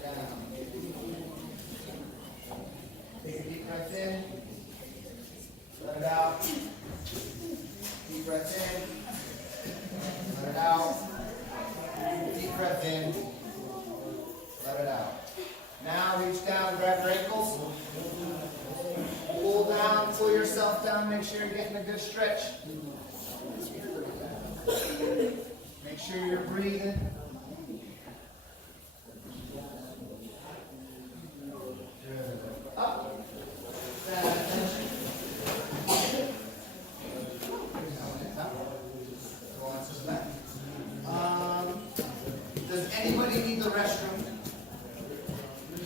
Down. Take a deep breath in. Let it out. Deep breath in. Let it out. Deep breath in. Let it out. Now reach down, grab your ankles. Pull down, pull yourself down. Make sure you're getting a good stretch. Make sure you're breathing. Up. Does anybody need the restroom?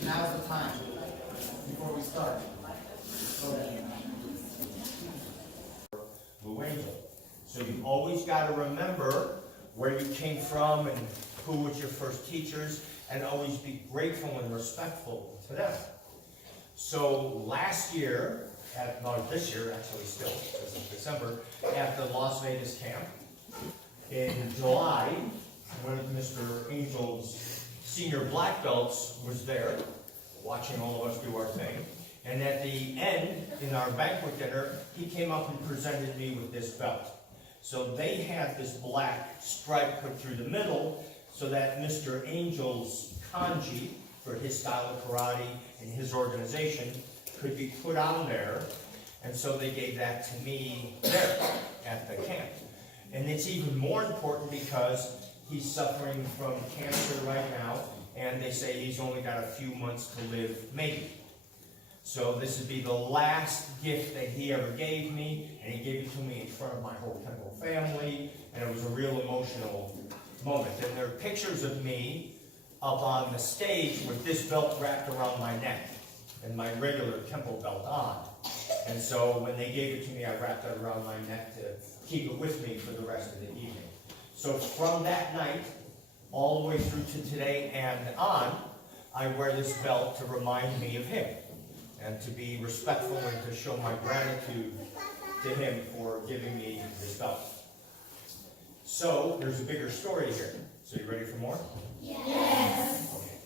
Now's the time before we start. So you always got to remember where you came from and who was your first teachers, and always be grateful and respectful to them. So last year, this year actually still, because of December, at the Las Vegas camp, in July, one of Mr. Angel's senior black belts was there, watching all of us do our thing. And at the end, in our banquet dinner, he came up and presented me with this belt. So they had this black stripe put through the middle so that Mr. Angel's kanji, for his style of karate and his organization, could be put on there. And so they gave that to me there at the camp. And it's even more important because he's suffering from cancer right now, and they say he's only got a few months to live, maybe. So this would be the last gift that he ever gave me, and he gave it to me in front of my whole Kenpo family, and it was a real emotional moment. And there are pictures of me up on the stage with this belt wrapped around my neck, and my regular Kenpo belt on. And so when they gave it to me, I wrapped it around my neck to keep it with me for the rest of the evening. So from that night, all the way through to today and on, I wear this belt to remind me of him, and to be respectful and to show my gratitude to him for giving me this belt. So there's a bigger story here. So you ready for more? Yes. Okay.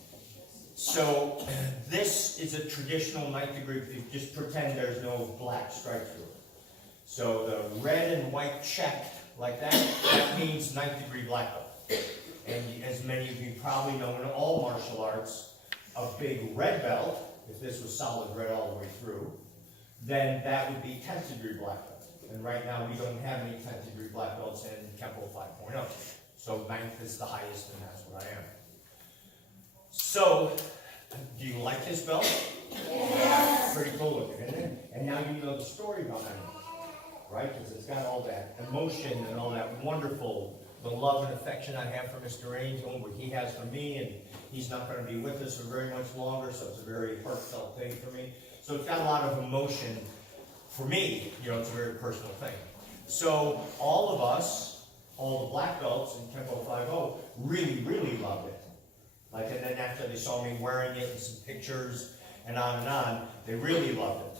So this is a traditional 9th degree. Just pretend there's no black stripe through it. So the red and white check like that, that means 9th degree black belt. And as many of you probably know, in all martial arts, a big red belt, if this was solid red all the way through, then that would be 10th degree black belt. And right now we don't have any 10th degree black belts in Kenpo 5.0. So 9th is the highest, and that's what I am. So, do you like this belt? Yes. Pretty cool looking, isn't it? And now you know the story behind it, right? Because it's got all that emotion and all that wonderful, the love and affection I have for Mr. Angel, what he has for me, and he's not going to be with us for very much longer, so it's a very heartfelt thing for me. So it's got a lot of emotion for me. You know, it's a very personal thing. So all of us, all the black belts in Kenpo 5.0, really, really loved it. Like, and then after they saw me wearing it and some pictures and on, they really loved it.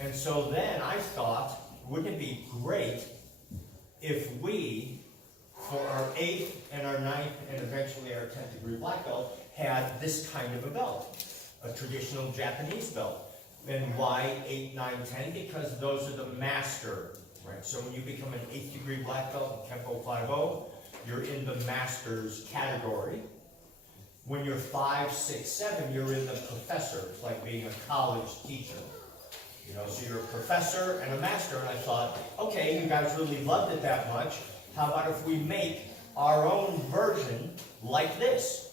And so then I thought, wouldn't it be great if we, for our 8th and our 9th and eventually our 10th degree black belt, had this kind of a belt, a traditional Japanese belt. And why 8, 9, 10? Because those are the master, right? So when you become an 8th degree black belt in Kenpo 5.0, you're in the master's category. When you're 5, 6, 7, you're in the professor. It's like being a college teacher. You know, so you're a professor and a master. And I thought, okay, you guys really loved it that much. How about if we make our own version like this?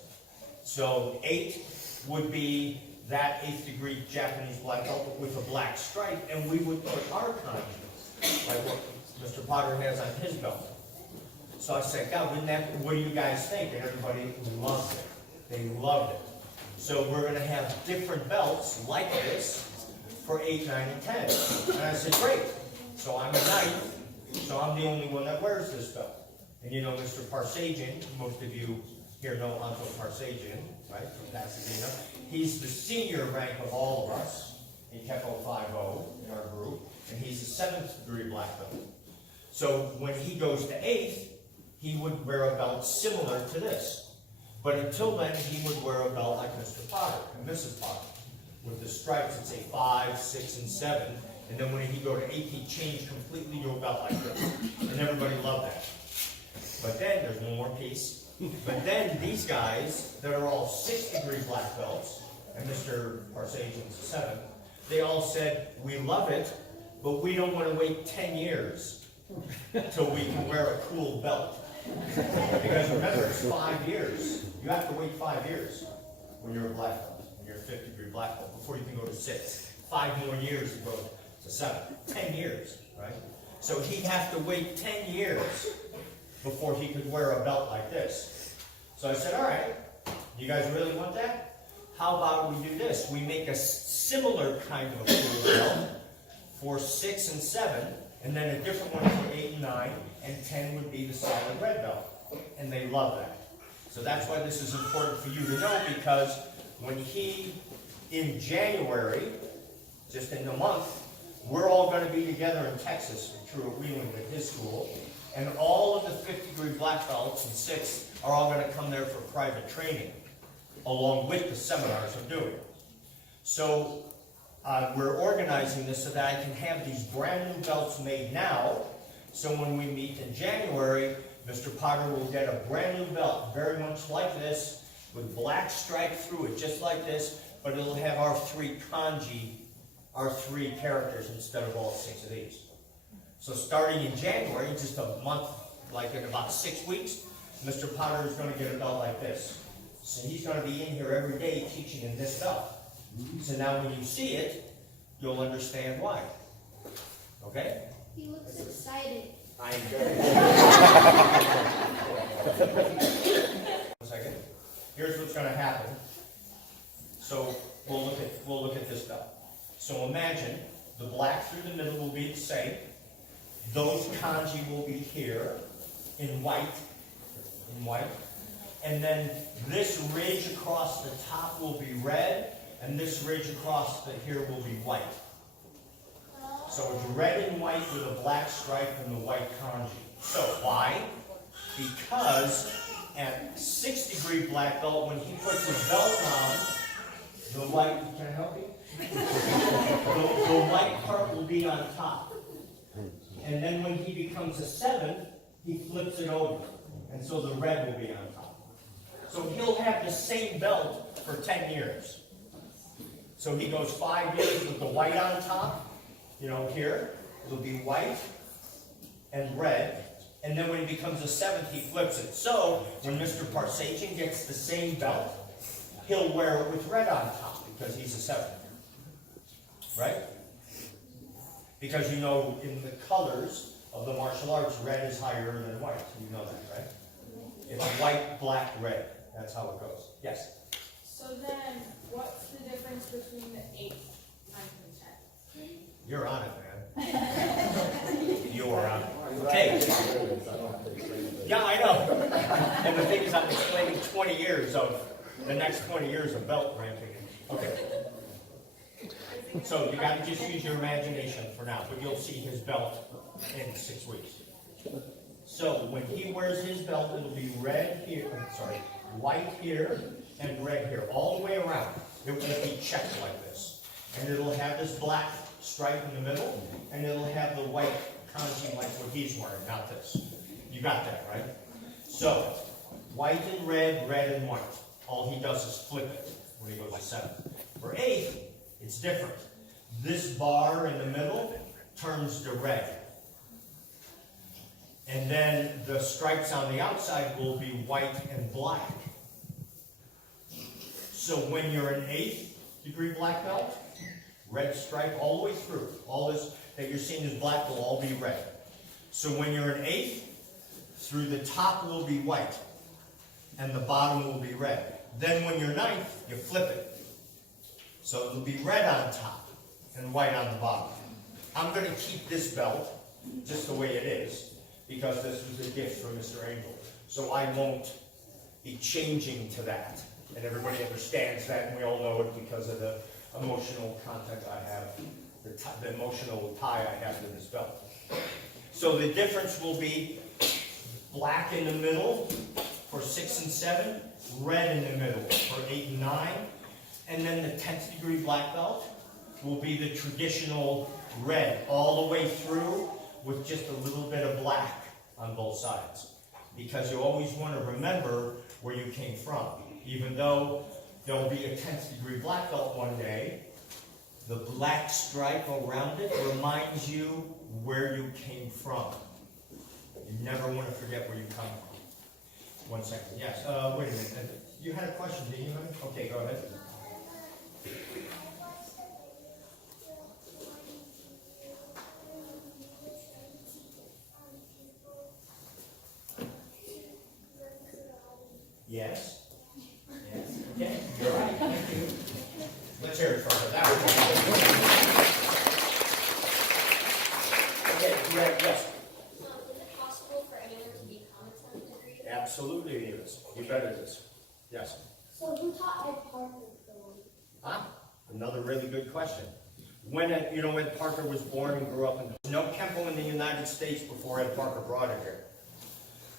So 8 would be that 8th degree Japanese black belt with a black stripe, and we would put our kanji, like what Mr. Potter has on his belt. So I said, God, what do you guys think? And everybody loved it. They loved it. So we're going to have different belts like this for 8, 9, and 10. And I said, great. So I'm a 9th, so I'm the only one that wears this belt. And you know Mr. Parsagian, most of you here know Anto Parsagian, right, from Pasadena. He's the senior rank of all of us in Kenpo 5.0 in our group, and he's a 7th degree black belt. So when he goes to 8th, he would wear a belt similar to this. But until then, he would wear a belt like Mr. Potter and Mrs. Potter, with the stripes that say 5, 6, and 7. And then when he'd go to 8, he'd change completely to a belt like this. And everybody loved that. But then, there's one more piece. But then these guys that are all 6-degree black belts, and Mr. Parsagian's a 7, they all said, we love it, but we don't want to wait 10 years till we can wear a cool belt. Because remember, it's 5 years. You have to wait 5 years when you're a black belt, when you're a 5th-degree black belt, before you can go to 6. 5 more years to go to 7. 10 years, right? So he'd have to wait 10 years before he could wear a belt like this. So I said, all right, you guys really want that? How about we do this? We make a similar kind of a cool belt for 6 and 7, and then a different one for 8 and 9, and 10 would be the solid red belt. And they love that. So that's why this is important for you to know, because when he, in January, just in a month, we're all going to be together in Texas for True Wheeling at his school, and all of the 5th-degree black belts and 6 are all going to come there for private training, along with the seminars I'm doing. So we're organizing this so that I can have these brand new belts made now, so when we meet in January, Mr. Potter will get a brand new belt, very much like this, with black stripe through it, just like this, but it'll have our 3 kanji, our 3 characters instead of all 6 of these. So starting in January, just a month, like in about 6 weeks, Mr. Potter is going to get a belt like this. So he's going to be in here every day teaching in this belt. So now when you see it, you'll understand why. Okay? He looks excited. I enjoy it. 1 second. Here's what's going to happen. So we'll look at this belt. So imagine the black through the middle will be the same. Those kanji will be here in white. And then this ridge across the top will be red, and this ridge across the here will be white. So it's red and white with a black stripe and the white kanji. So why? Because at 6th-degree black belt, when he puts his belt on, the white, can I help you? The white part will be on top. And then when he becomes a 7, he flips it over. And so the red will be on top. So he'll have the same belt for 10 years. So he goes 5 years with the white on top. You know, here, it'll be white and red. And then when he becomes a 7th, he flips it. So when Mr. Parsagian gets the same belt, he'll wear it with red on top because he's a 7th. Right? Because you know, in the colors of the martial arts, red is higher than white. You know that, right? It's white, black, red. That's how it goes. Yes? So then, what's the difference between the 8th and the 10th? You're on it, man. You're on it. Okay. Yeah, I know. And the thing is, I'm explaining 20 years of, the next 20 years of belt ramping. Okay. So you got to just use your imagination for now, but you'll see his belt in 6 weeks. So when he wears his belt, it'll be red here, white here, and red here, all the way around. It will be checked like this. And it'll have this black stripe in the middle, and it'll have the white kanji like what he's wearing, not this. You got that, right? So, white and red, red and white. All he does is flip it when he goes to 7. For 8th, it's different. This bar in the middle turns to red. And then the stripes on the outside will be white and black. So when you're an 8th-degree black belt, red stripe all the way through. All this that you're seeing is black will all be red. So when you're an 8th, through the top will be white, and the bottom will be red. Then when you're 9th, you flip it. So it'll be red on top and white on the bottom. I'm going to keep this belt just the way it is, because this was a gift from Mr. Angel. So I won't be changing to that. And everybody understands that, and we all know it because of the emotional content I have, the emotional tie I have to this belt. So the difference will be black in the middle for 6 and 7, red in the middle for 8 and 9. And then the 10th degree black belt will be the traditional red all the way through with just a little bit of black on both sides. Because you always want to remember where you came from. Even though there'll be a 10th degree black belt one day, the black stripe around it reminds you where you came from. You never want to forget where you come from. 1 second. Yes. Wait a minute. You had a question, didn't you? Okay, go ahead. Yes. Yes. Okay. You're right. Thank you. Let's hear it from her. That was okay. Greg, yes. Is it possible for anyone to become a 10th degree? Absolutely it is. You bet it is. Yes. So who taught Ed Parker? Another really good question. When Ed Parker was born and grew up in no Kenpo in the United States before Ed Parker brought it here.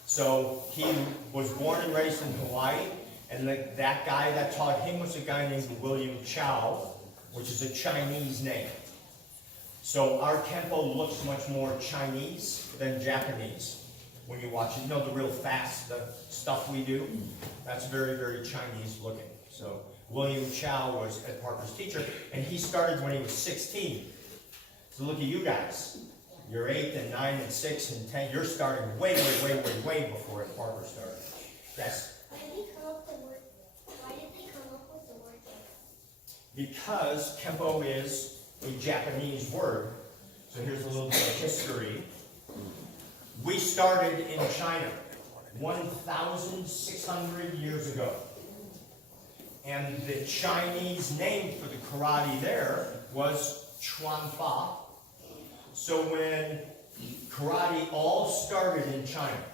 So he was born and raised in Hawaii, and that guy that taught him was a guy named William Chow, which is a Chinese name. So our Kenpo looks much more Chinese than Japanese. When you watch it, you know the real fast stuff we do? That's very, very Chinese looking. So William Chow was Ed Parker's teacher, and he started when he was 16. So look at you guys. You're 8 and 9 and 6 and 10. You're starting way before Ed Parker started. Yes? Why did they come up with the word? Because Kenpo is a Japanese word. So here's a little bit of history. We started in China 1,600 years ago. And the Chinese name for the karate there was Chuan Fa. So when karate all started in China,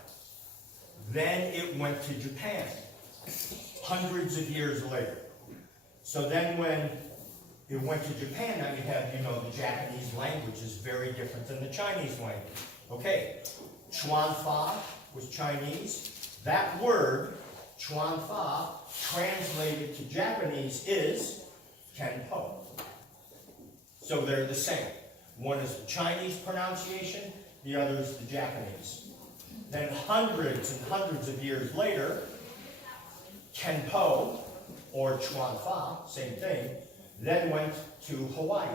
then it went to Japan, hundreds of years later. So then when it went to Japan, now you have, the Japanese language is very different than the Chinese language. Okay, Chuan Fa was Chinese. That word, Chuan Fa, translated to Japanese is Kenpo. So they're the same. One is the Chinese pronunciation, the other is the Japanese. Then hundreds and hundreds of years later, Kenpo, or Chuan Fa, same thing, then went to Hawaii,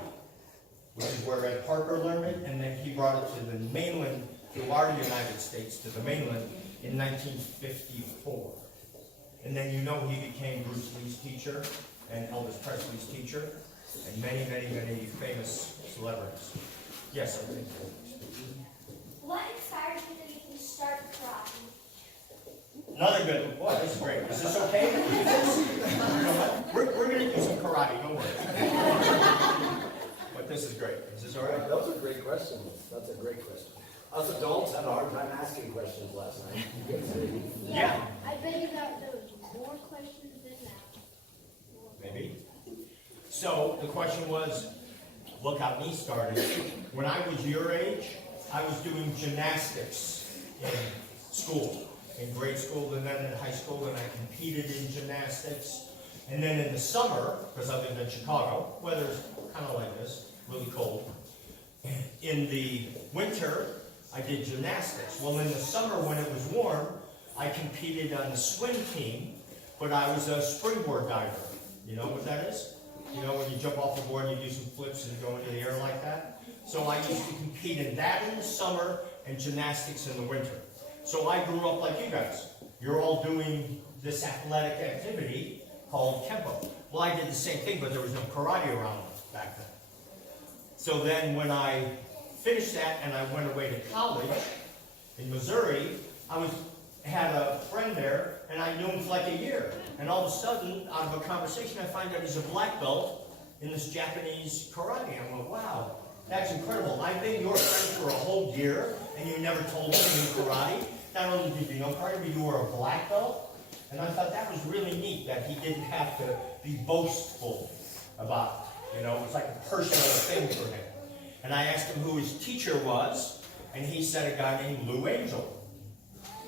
which is where Ed Parker learned it, and then he brought it to the mainland, to our United States, to the mainland, in 1954. And then he became Bruce Lee's teacher, and Elvis Presley's teacher, and many, many, many famous celebrities. Yes, I think so. What inspired you to start karate? Another good one. Boy, this is great. Is this okay? You know what? We're going to do some karate, don't worry. But this is great. Is this all right? Those are great questions. That's a great question. Us adults had a hard time asking questions last night. You guys did. Yeah. I bet you got more questions than that. Maybe. So the question was, look how me started. When I was your age, I was doing gymnastics in school, in grade school, and then in high school, and I competed in gymnastics. And then in the summer, because I lived in Chicago, weather's kind of like this, really cold. In the winter, I did gymnastics. Well, in the summer when it was warm, I competed on the swim team, but I was a springboard diver. You know what that is? You know, when you jump off the board and you do some flips and go into the air like that? So I used to compete in that in the summer and gymnastics in the winter. So I grew up like you guys. You're all doing this athletic activity called Kenpo. Well, I did the same thing, but there was no karate around back then. So then when I finished that and I went away to college in Missouri, I had a friend there, and I knew him for like a year. And all of a sudden, out of a conversation, I find out he's a black belt in this Japanese karate. I'm like, wow, that's incredible. I've been your friend for a whole year, and you never told me you knew karate. Not only did you know karate, but you were a black belt. And I thought that was really neat, that he didn't have to be boastful about it. You know, it was like a personal thing for him. And I asked him who his teacher was, and he said a guy named Lou Angel.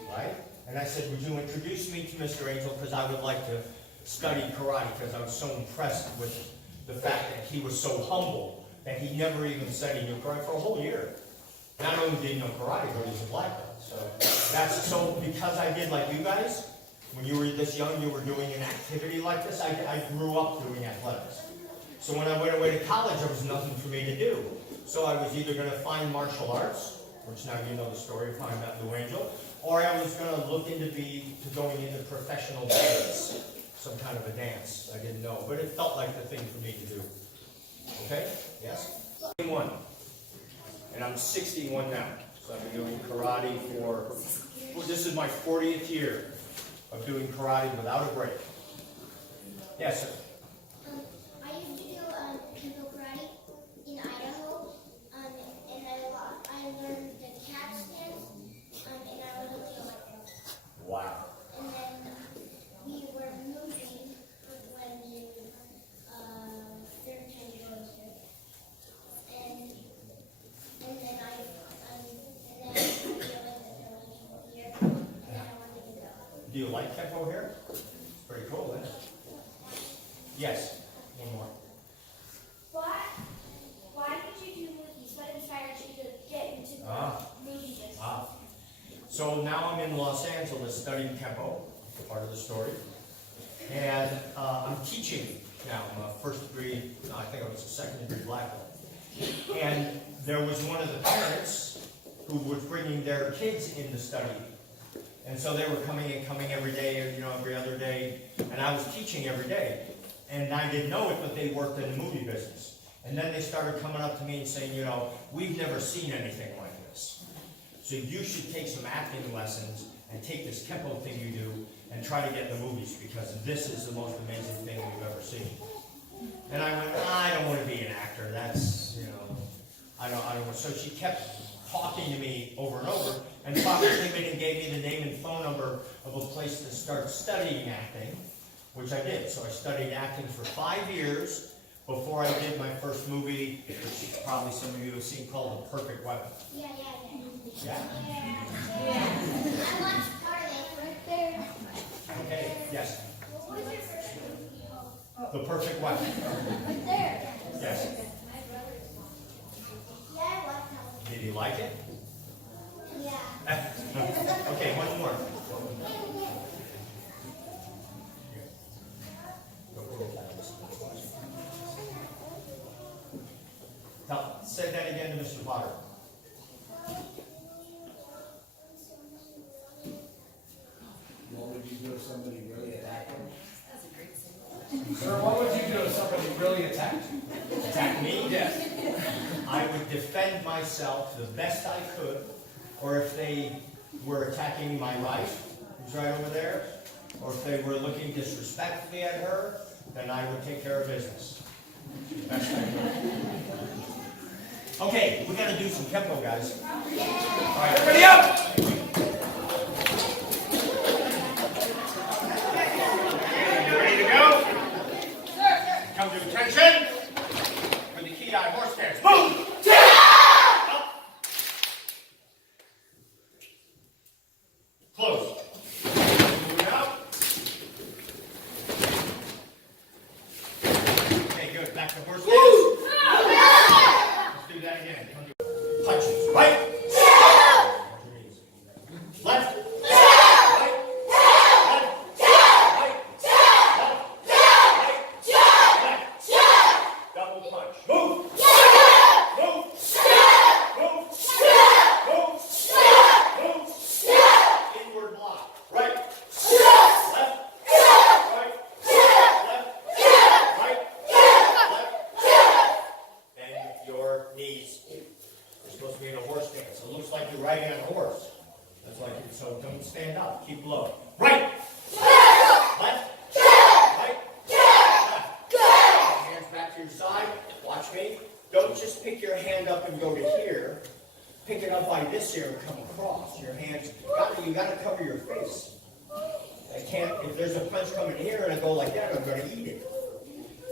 Right? And I said, would you introduce me to Mr. Angel, because I would like to study karate, because I was so impressed with the fact that he was so humble, that he never even said he knew karate for a whole year. Not only did he know karate, but he's a black belt. So that's so, because I did like you guys, when you were this young, you were doing an activity like this. I grew up doing athletics. So when I went away to college, there was nothing for me to do. So I was either going to find martial arts, which now you know the story of how I met Lou Angel, or I was going to look into going into professional dance, some kind of a dance. I didn't know, but it felt like the thing for me to do. Okay? Yes? 21. And I'm 61 now. So I've been doing karate for, well, this is my 40th year of doing karate without a break. Yes, sir. I used to do Kenpo karate in Idaho, and I learned the cat stance, and I was only like, Wow. and then we were moving when third time goes and then I realized that there was people here, and then I wanted to go. Do you like Kenpo here? It's pretty cool, isn't it? Yes. One more. Why did you do movies? What inspired you to get into movie business? So now I'm in Los Angeles studying Kenpo, part of the story. And I'm teaching now. I'm a first degree, no, I think I was a second degree black belt. And there was one of the parents who was bringing their kids in to study. And so they were coming every day, every other day. And I was teaching every day. And I didn't know it, but they worked in the movie business. And then they started coming up to me and saying, we've never seen anything like this. So you should take some acting lessons and take this Kenpo thing you do and try to get in the movies, because this is the most amazing thing we've ever seen. And I went, I don't want to be an actor. That's, I don't want. So she kept talking to me over and over, and finally came in and gave me the name and phone number of a place to start studying acting, which I did. So I studied acting for 5 years before I did my first movie, which probably some of you have seen, called The Perfect Weapon. Yeah. Yeah? I watched part of it right there. Okay, yes. What was your first movie called? The Perfect Weapon. Right there. Yes. Yeah, I watched that one. Did you like it? Yeah. Okay, one more. Say that again to Mr. Potter. What would you do if somebody really attacked him? Sir, what would you do if somebody really attacked you? Attack me? Yes. I would defend myself the best I could, or if they were attacking my wife, who's right over there, or if they were looking disrespectfully at her, then I would take care of business. Best I could. Okay, we got to do some Kenpo, guys. All right, everybody up! You ready to go? Come to attention. For the key-eye horse stance. Move! Up. Close. Move out. Okay, good. Back to horse stance. Let's do that again. Punches. Right. Left. Keep low. Right. Left. Right. Left. Hands back to your side. Watch me. Don't just pick your hand up and go to here. Pick it up by this here and come across. Your hands. You got to cover your face. I can't. If there's a punch coming here and I go like that, I'm going to eat it.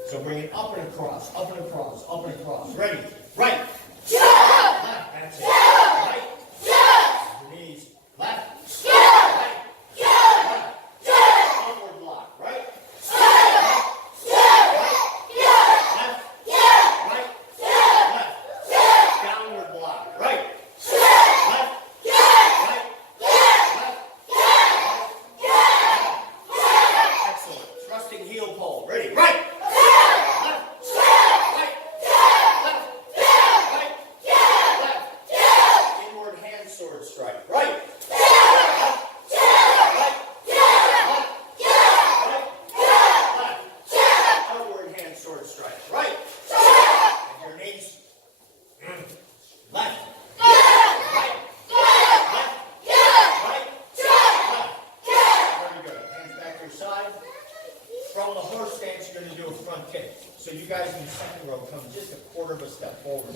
So bring it up and across. Up and across. Up and across. Ready. Right. Left. That's it. Right. Your knees. Left. Right. strike. Right. And your knees. Left. Right. Left. Right. Left. Very good. Hands back to your side. From the horse stance, you're going to do a front kick. So you guys in the second row come just a quarter of a step forward.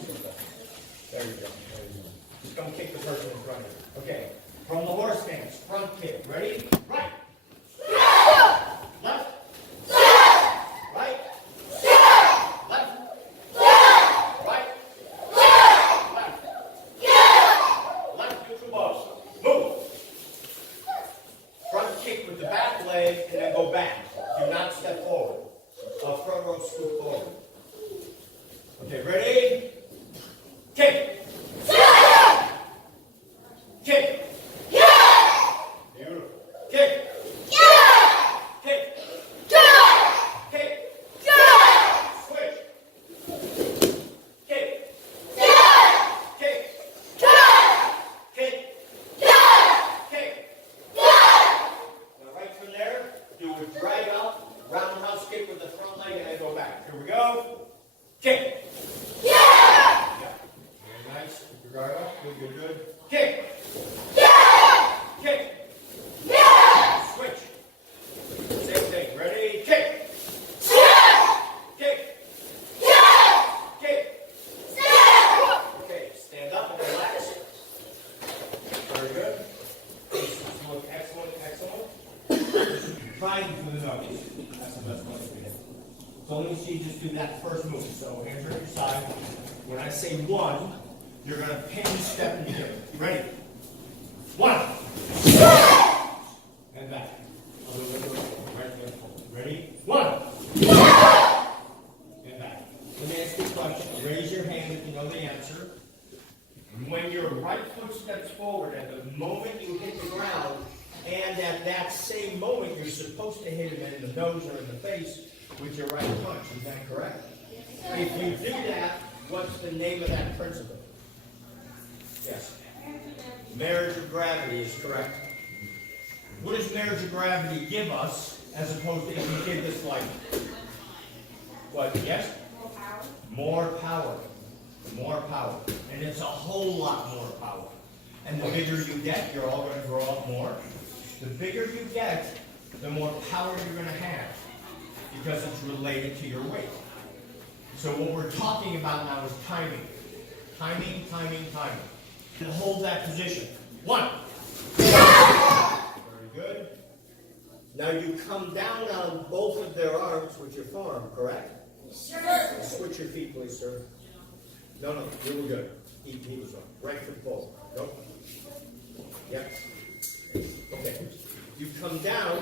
There you go. There you go. Just come kick the person in front of you. Okay. From the horse stance, front kick. Ready? Right. Left. Right. Left. Right. Left. Left. Neutral box. Move. Front kick with the back leg and then go back. Do not step forward. Front row scoot forward. Okay, ready? Kick. Kick. Beautiful. Kick. Kick. Kick. Switch. Kick. Kick. Kick. Kick. Now right from there, do a drag out, roundhouse kick with the front leg, and then go back. Here we go. Kick. Yeah. Very nice. Keep your guard up. Good, good, good. Kick. Kick. Switch. Same thing. Ready? Kick. Kick. Kick. Okay, stand up and relax. Very good. Look, excellent, excellent. Trying for the nose. That's the best way to do it. So let me see you just do that first move. So hands are at your side. When I say one, you're going to pin step and kick. Ready? One. And back. Right leg forward. Ready? One. And back. Let me ask you a question. Raise your hand if you know the answer. When your right foot steps forward, at the moment you hit the ground, and at that same moment, you're supposed to hit him in the nose or in the face with your right punch. Is that correct? If you do that, what's the name of that principle? Yes. Marriage of gravity is correct. What does marriage of gravity give us, as opposed to if we did this like, what, yes? More power. More power. And it's a whole lot more power. And the bigger you get, you're all going to grow up more. The bigger you get, the more power you're going to have, because it's related to your weight. So what we're talking about now is timing. Timing, timing, timing. And hold that position. One. Very good. Now you come down on both of their arms with your forearm, correct? Sure. Switch your feet, please, sir. No, really good. He was wrong. Right foot forward. Nope. Yep. Okay. You come down,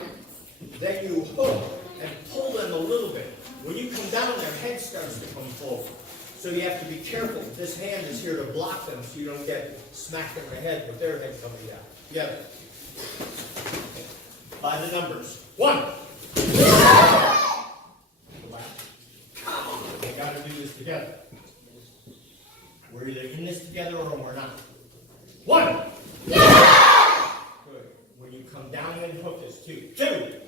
then you hook and pull them a little bit. When you come down, their head starts to come forward. So you have to be careful. This hand is here to block them so you don't get smacked in the head with their head coming down. Together. By the numbers. One. Come on. We got to do this together. We're either in this together or we're not. One. Good. When you come down and hook is two. Two.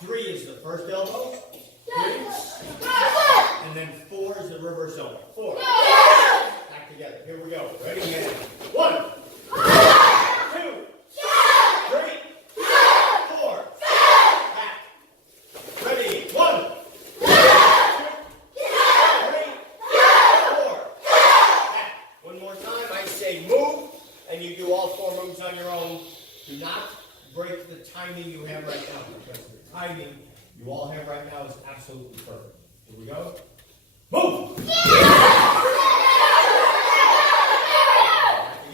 Three is the first elbow. Three. And then four is the reverse elbow. Four. Back together. Here we go. Ready? Again. One. Two. Three. Four. Back. Ready? One. Move, and you do all four moves on your own. Do not break the timing you have right now, because the timing you all have right now is absolutely perfect. Here we go. Move! Again,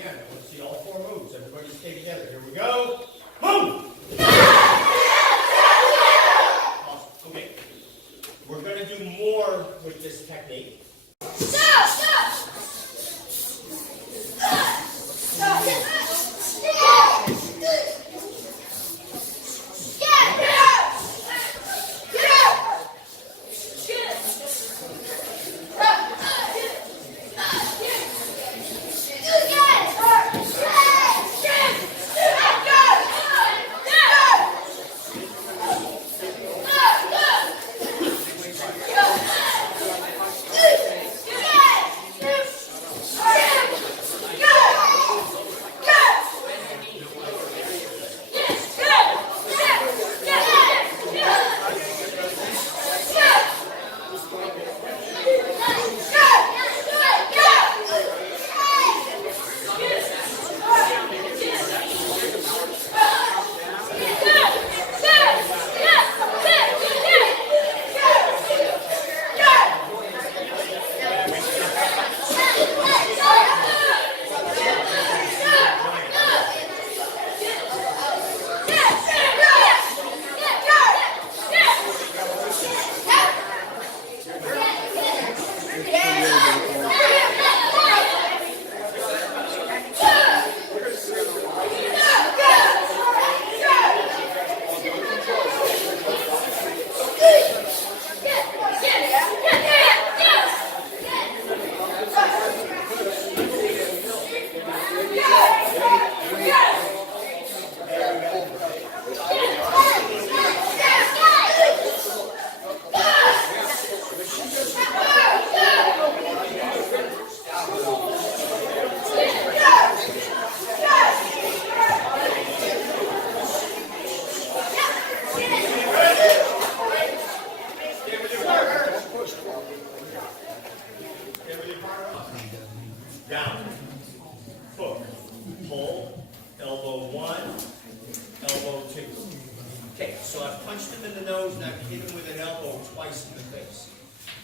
I want to see all four moves. Everybody stay together. Here we go. Move! Awesome. Okay. We're going to do more with this technique.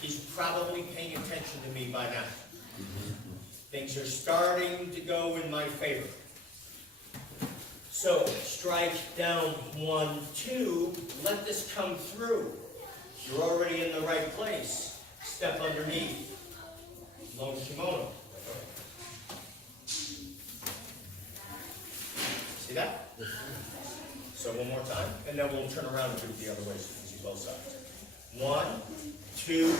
is probably paying attention to me by now. Things are starting to go in my favor. So, strike down 1, 2, let this come through. You're already in the right place. Step underneath. Long kimono. See that? So one more time, and then we'll turn around and do it the other way so you can see both sides. 1, 2,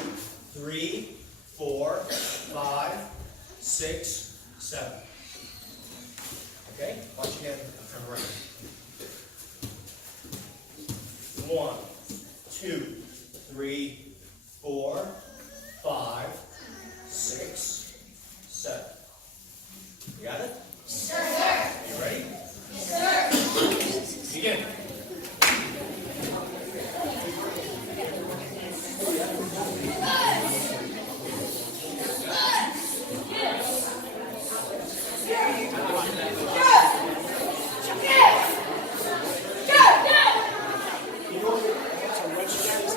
3, 4, 5, 6, 7. Okay? Watch again. Turn around. 1, 2, 3, 4, 5, 6, 7. You got it? Yes, sir. You ready? Yes, sir. Begin. So what you got is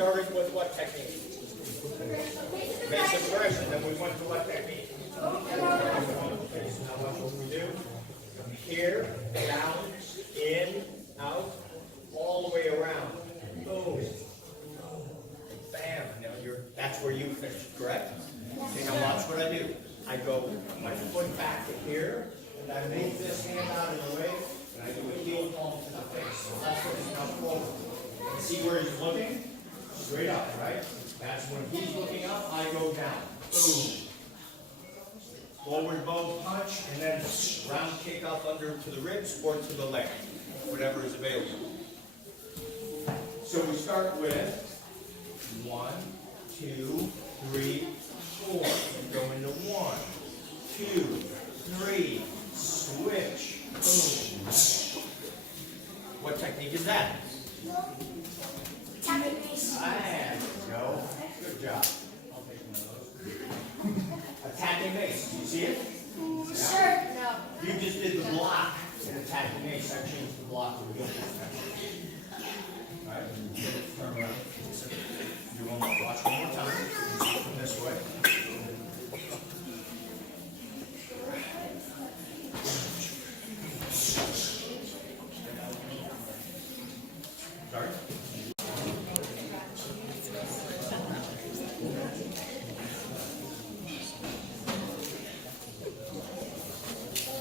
started with what technique? Basic progression. Then we went to what technique? Okay, so now watch what we do. From here, down, in, out, all the way around. Boom. Bam. Now that's where you finish, correct? Okay, now watch what I do. I go my foot back to here, and I move this hand out of the way, and I do a heel palm to the face. So left foot is now forward. And see where he's looking? Straight up, right? That's when he's looking up, I go down. Boom. Forward bow punch, and then round kick up under to the ribs or to the leg, whatever is available. So we start with 1, 2, 3, 4. And go into 1, 2, 3. Switch. Boom. What technique is that? Tap and mace. There you go. Good job. I'll take one of those. Attacking mace. You see it? Sure. No. You just did the block and attacking mace. I changed the block to the heel. Alright, turn around. You want to watch one more time. From this way. Sorry?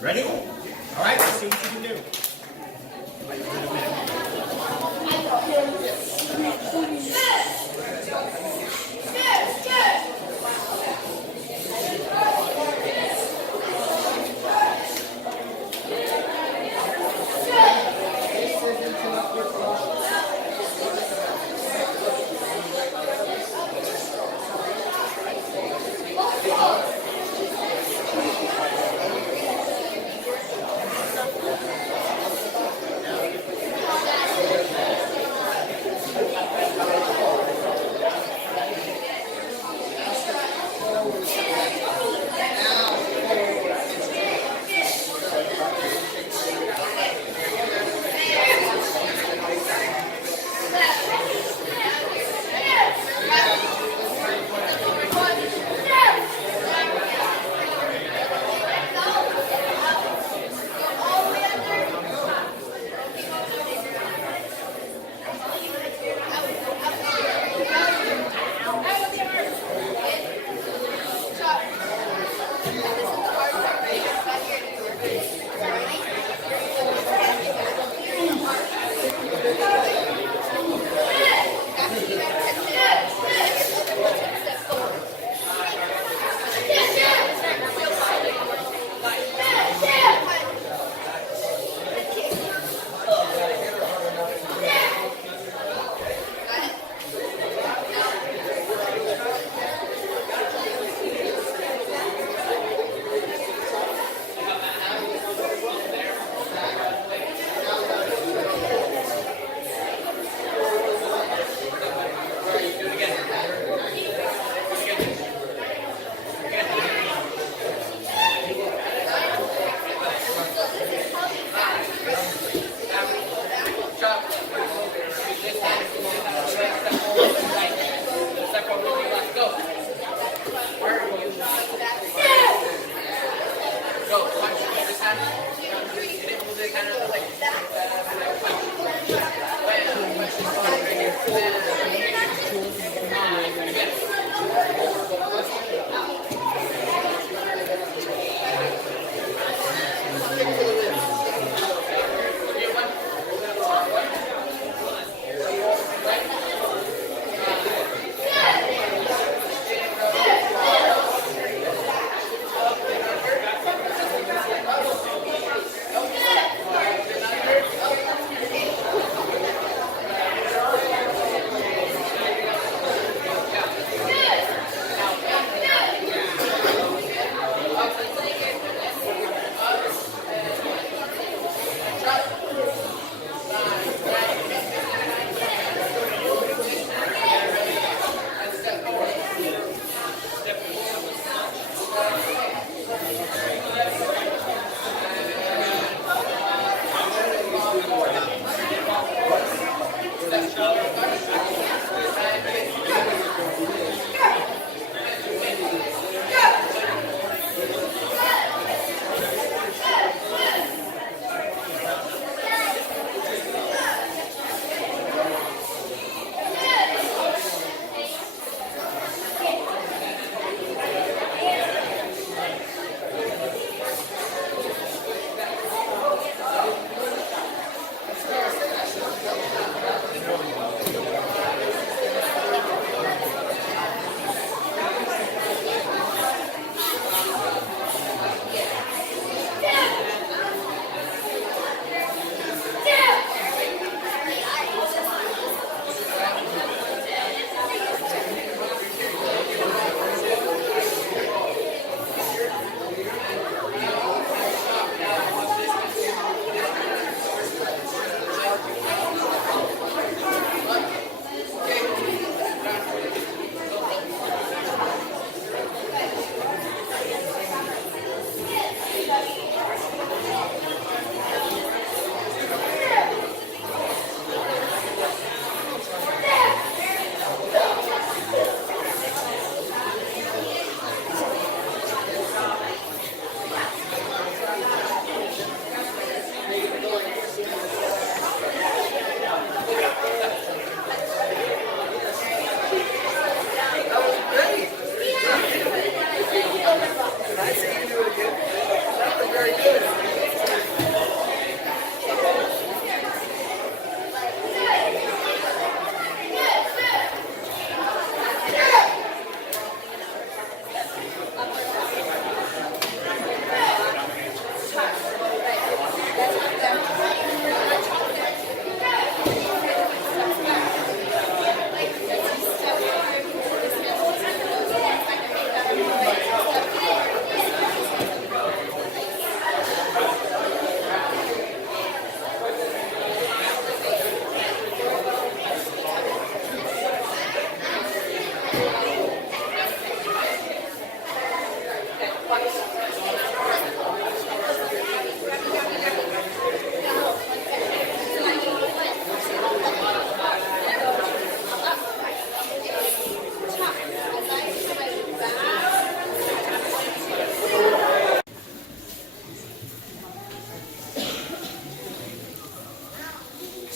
Ready? All right, let's see what you can do.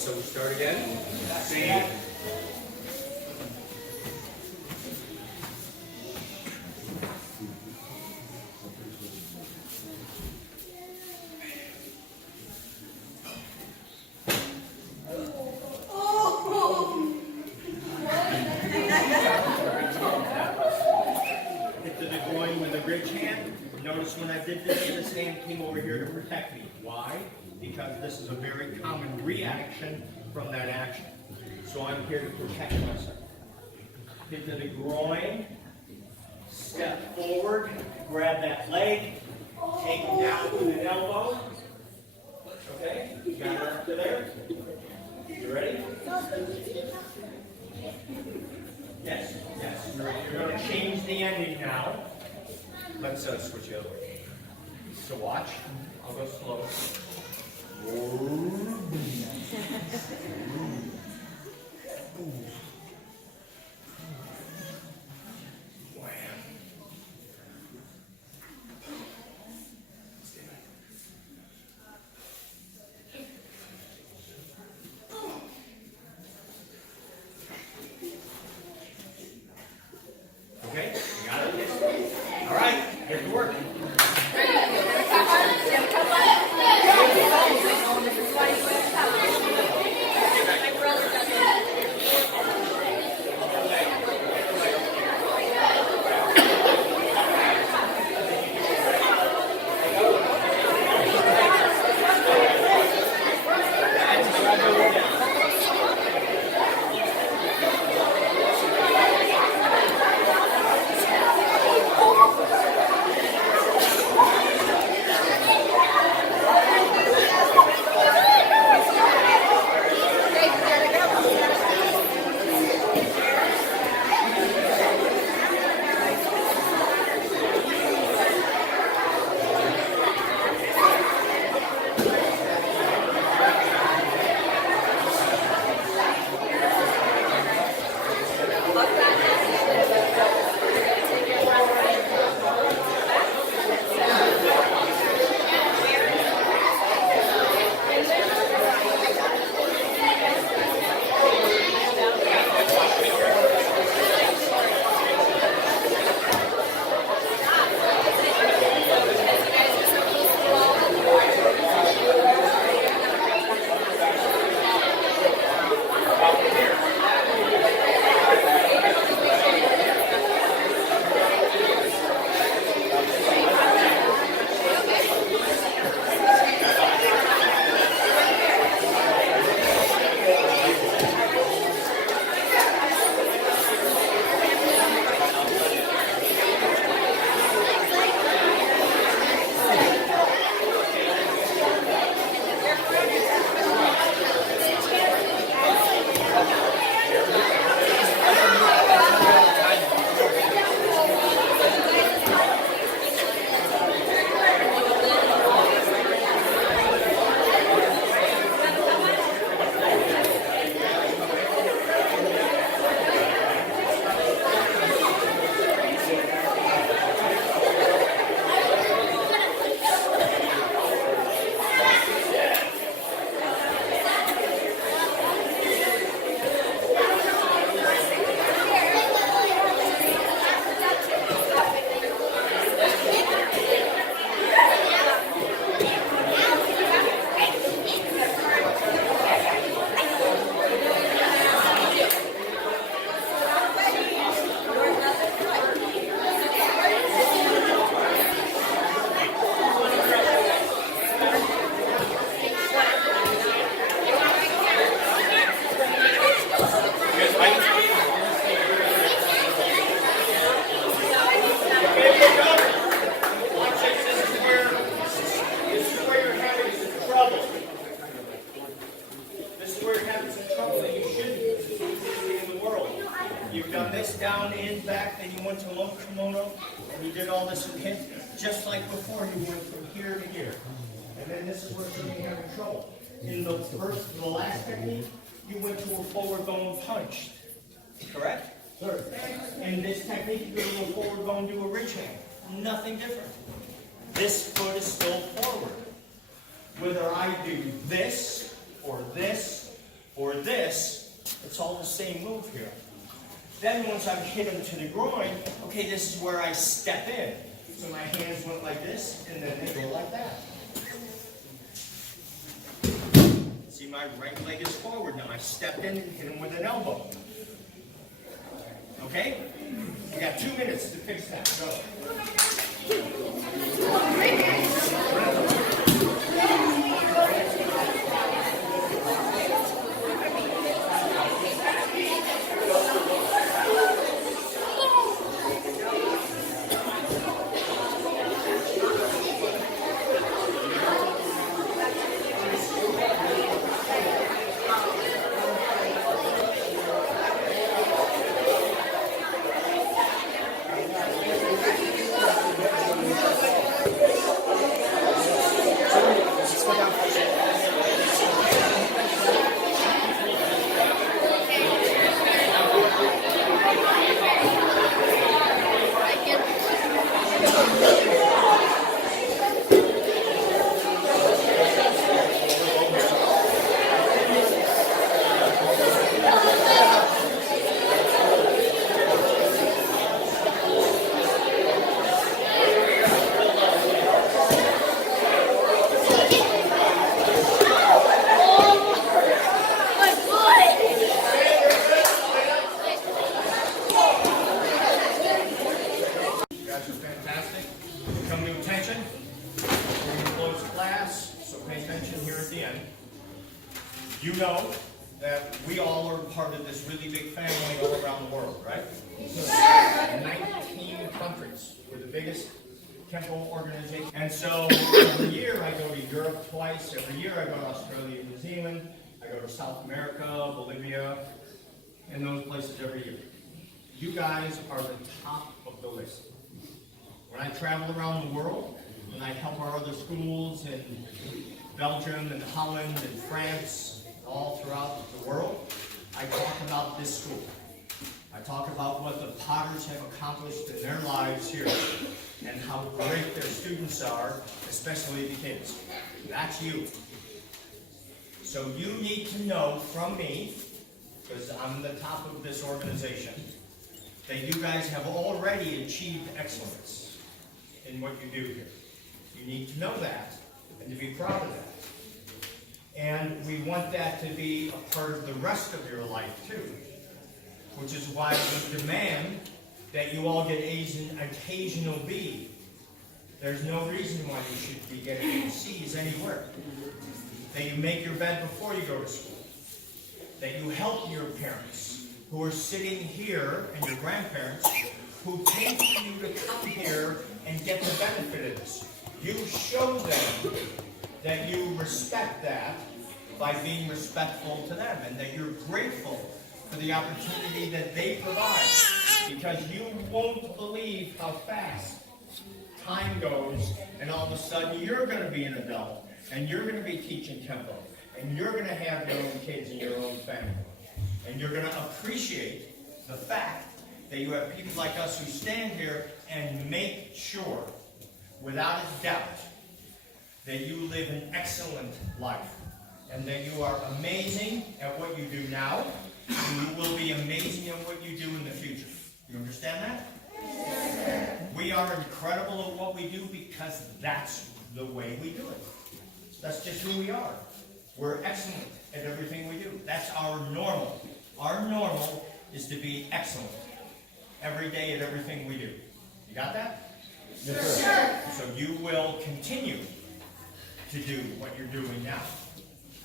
So we start again. See? Hit the groin with a bridge hand. Notice when I did this hand came over here to protect me. Why? Because this is a very common reaction from that action. So I'm here to protect myself. Hit to the groin. Step forward. Grab that leg. Take him down with an elbow. Okay? You got it up to there? You ready? Yes, yes. You're going to change the ending now. Let's switch it over. So watch. I'll go slow. Okay, you got it? All right, get to work. You've done this down, in, back, then you went to low kimono, and you did all this again, just like before, you went from here to here. And then this is where you're having trouble. In the last technique, you went to a forward bone punch, correct? Sure. In this technique, you go to a forward bone, do a ridge hand. Nothing different. This foot is still forward. Whether I do this, or this, Or this, it's all the same move here. Then once I've hit him to the groin, okay, this is where I step in. So my hands went like this, and then they go like that. See, my right leg is forward now. I stepped in and hit him with an elbow. Okay? We got 2 minutes to fix that. Go. You know that we all are part of this really big family all around the world, right? 19 countries. We're the biggest Kenpo organization. And so every year I go to Europe twice. Every year I go to Australia and New Zealand. I go to South America, Bolivia, and those places every year. You guys are the top of the list. When I travel around the world, and I help our other schools in Belgium and Holland and France, all throughout the world, I talk about this school. I talk about what the Potters have accomplished in their lives here and how great their students are, especially the kids. That's you. So you need to know from me, because I'm the top of this organization, that you guys have already achieved excellence in what you do here. You need to know that and to be proud of that. And we want that to be a part of the rest of your life too, which is why we demand that you all get A's and occasional B. There's no reason why you should be getting C's anywhere. That you make your bed before you go to school. That you help your parents who are sitting here and your grandparents who pay for you to come here and get the benefit of this. You show them that you respect that by being respectful to them and that you're grateful for the opportunity that they provide. Because you won't believe how fast time goes and all of a sudden you're going to be an adult and you're going to be teaching Kenpo and you're going to have your own kids and your own family. And you're going to appreciate the fact that you have people like us who stand here and make sure, without a doubt, that you live an excellent life and that you are amazing at what you do now and you will be amazing at what you do in the future. You understand that? Yes. We are incredible at what we do because that's the way we do it. That's just who we are. We're excellent at everything we do. That's our normal. Our normal is to be excellent every day at everything we do. You got that? Yes, sir. So you will continue to do what you're doing now.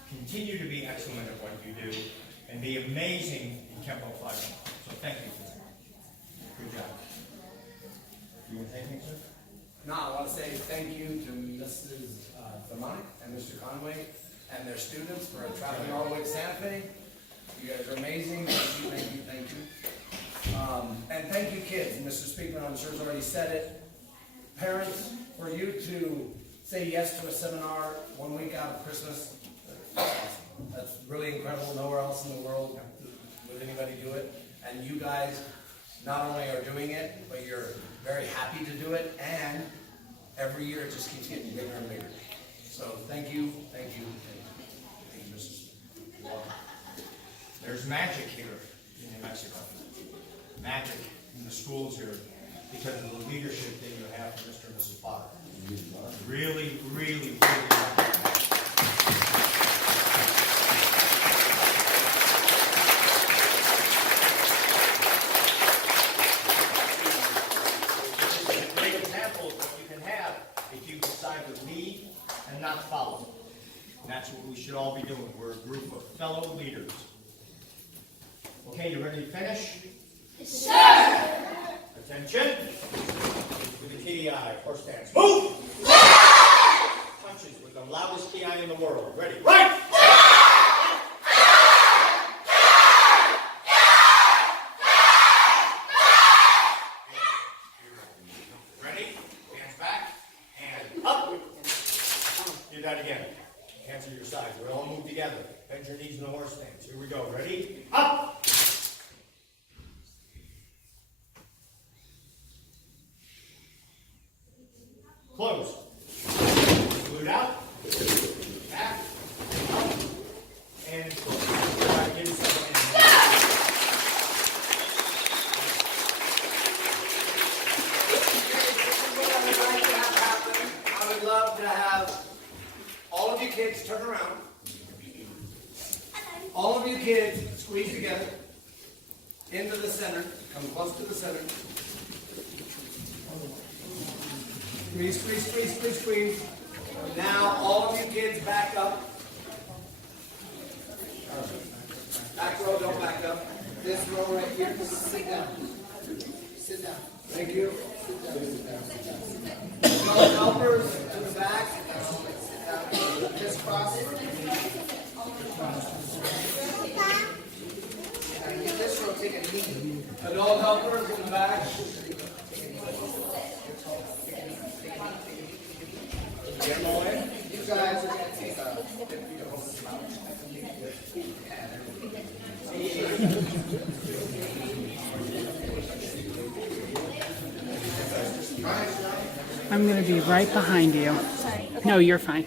Continue to be excellent at what you do and be amazing in Kenpo 5.0. So thank you for that. Good job. You want to say anything, sir? No, I want to say thank you to Mrs. Thermonic and Mr. Conway and their students for traveling all the way to Santa Fe. You guys are amazing. Thank you, thank you, thank you. And thank you, kids. Mr. Speakman, I'm sure has already said it. Parents, for you to say yes to a seminar 1 week out of Christmas, that's awesome. That's really incredible. Nowhere else in the world would anybody do it. And you guys not only are doing it, but you're very happy to do it. And every year it just keeps getting bigger and bigger. So thank you, thank you, thank you. Thank you, Mrs. Welcome. There's magic here in New Mexico. Magic in the schools here because of the leadership that you have from Mr. and Mrs. Potter. Really, really, really It's a great example of what you can have if you decide to lead and not follow. And that's what we should all be doing. We're a group of fellow leaders. Okay, you ready to finish? Sir! Attention. With the TDI, horse stance. Move! Punches with the loudest TI in the world. Ready? Right! Ready? Hands back. And up. Do that again. Hands to your sides. We all move together. Bend your knees in the horse stance. Here we go. Ready? Up. Close. Glute out. Back. Up. And close. All right, give yourself a hand. What I would like to have happen, I would love to have all of you kids turn around. All of you kids squeeze together into the center. Come close to the center. Squeeze, squeeze, squeeze, squeeze, squeeze. Now all of you kids back up. Back row, don't back up. This row right here, sit down. Sit down. Thank you. Sit down. Adult helpers to the back. Sit down. Just cross. Now get this row, take a knee. Adult helpers in the back. Get them away. You guys are going to take a... I'm going to be right behind you. No, you're fine.